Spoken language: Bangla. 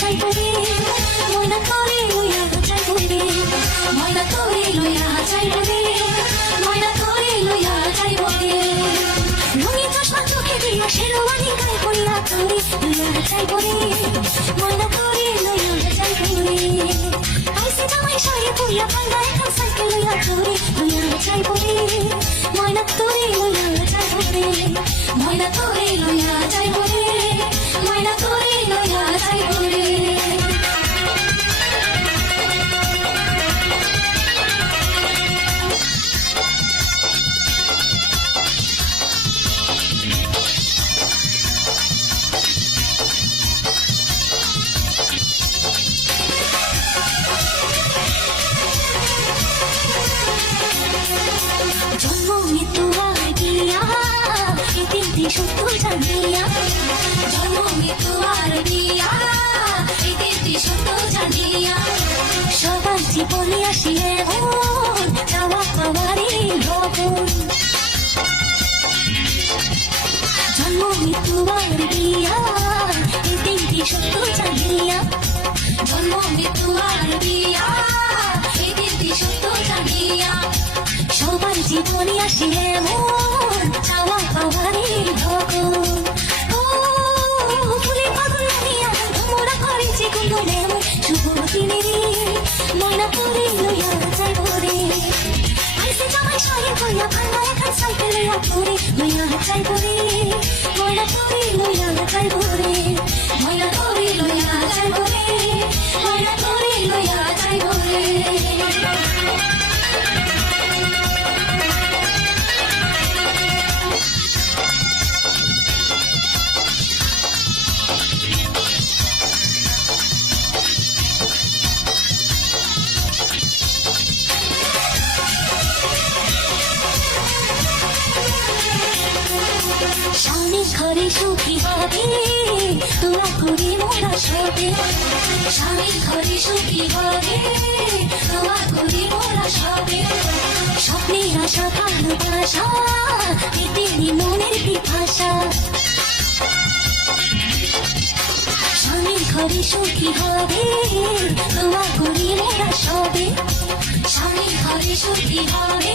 যাই পরে ময়না করে লইয়া যাই পরে ময়না করে লইয়া যাই পরে ময়না করে লইয়া যাই পরে রঙিন চশমা চোখে দিয়া শেরওয়ানি গায়ে পড়িয়া করে লইয়া যাই পরে ময়না করে লইয়া যাই পরে আইসে জামাই শাড়ি পরিয়া ভাঙ্গা এখন সাইকেল লইয়া করে লইয়া যাই পরে জন্ম মৃত্যু এই তিনটি সত্য জানিয়া জন্ম মৃত্যু আর এই তিনটি সত্য জানিয়া সবার জীবনে আসিয়ে মন চাওয়া পাওয়ারে লগন জন্ম মৃত্যু আর জীবনে আসে এমন চাওয়া পাওয়ারে ভগন ও ফুলে পাগল লাগিয়া তোমরা করে যে গুলো এমন শুভ দিনে ময়না করে লইয়া যাই ভরে আইসে জামাই সয়ে কইয়া ভাঙা এখন সাইকেল ঘুরে লইয়া যাই ভরে ঘরে সুখী হবে দোয়া করি মোরা সবে। স্বামী ঘরে সুখী হবে দোয়া করি মোরা সবে। স্বপ্নের আশা ভালোবাসা এতেই মনের পিপাসা। স্বামী ঘরে সুখী হবে দোয়া করি মোরা সবে। স্বামী ঘরে সুখী হবে